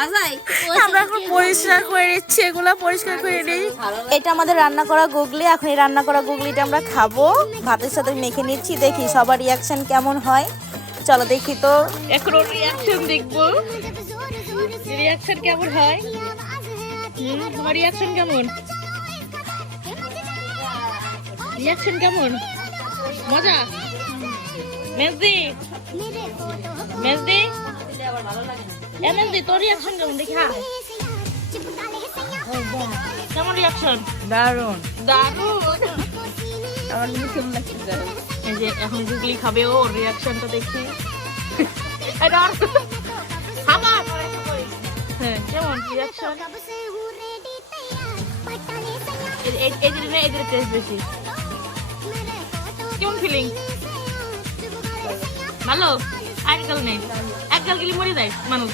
আমরা এখন পরিষ্কার করে নিচ্ছি, এগুলা পরিষ্কার করে নিই। এটা আমাদের রান্না করা গুগলি। এখন এই রান্না করা গুগলিটা আমরা খাবো, ভাতের সাথে মেখে নিচ্ছি। দেখি সবার রিয়াকশন কেমন হয়, চলো দেখি। তো এখন ওর রিয়াকশন দেখবো, রিয়াকশন কেমন হয়। তোমার রিয়াকশন কেমন? রিয়াকশন কেমন? মজা? মেজদি মেজদি মেজদি তোর রিয়াকশন কেমন দেখি? কেমন রিয়াকশন? দারুণ। দারুণ। আমার মুখে লাগছে। এই যে এখন গুগলি খাবে, ও রিয়াকশনটা দেখি। হ্যাঁ কেমন রিয়াকশন? এদের টেস্ট বেশি। কেমন ফিলিং? ভালো? আর গাল নেই, এক গাল গেলে মরে যায় মানুষ।